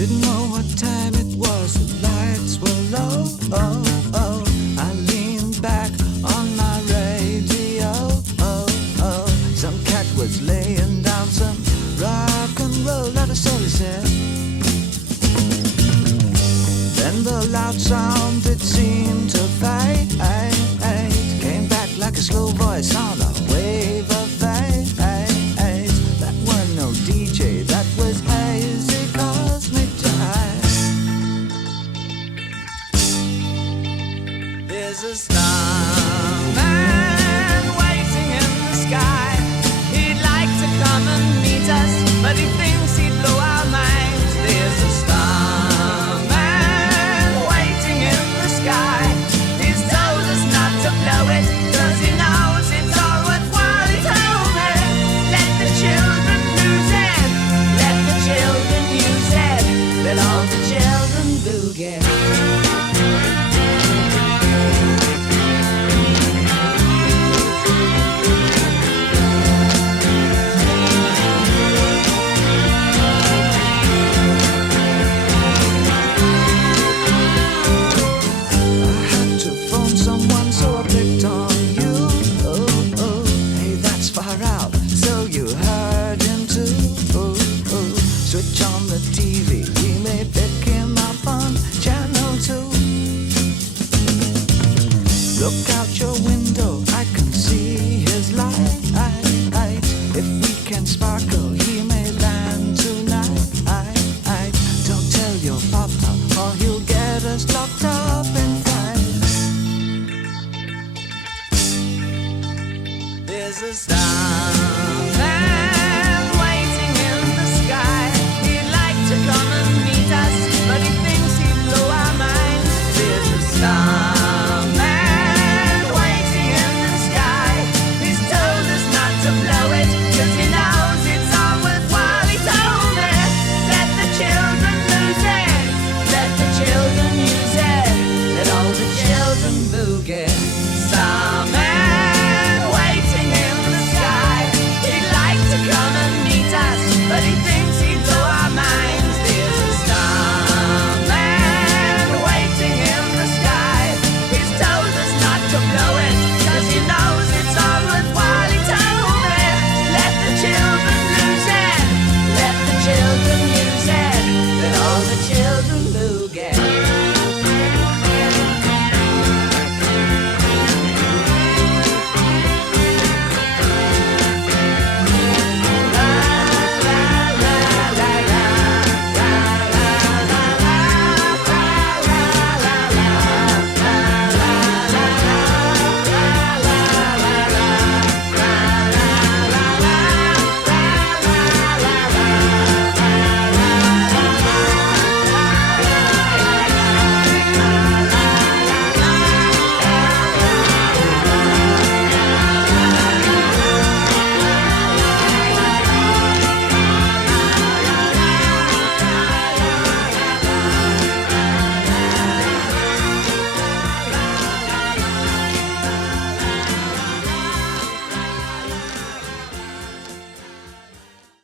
Didn't know what time it was, the lights were low. Oh, oh. I leaned back on my radio. Oh, oh. Some cat was laying down some rock and roll, not a soul he said. Then the loud sound it seemed to fade, came back like a slow voice on a wave of fate. That was no DJ, that was hazy cosmic jive. There's a starman waiting in the sky. He'd like to come and meet us, but he thinks he'd blow our minds. There's a starman waiting in the sky. He's told us not to blow it, 'cause he knows it's all worthwhile. He told me, let the children lose it, let the children use it, let all the children boogie. Switch on the TV, we may pick him up on channel 2. Look out your window, I can see his light. If we can sparkle, he may land tonight. Don't tell your papa, or he'll get us locked up in fights. There's a star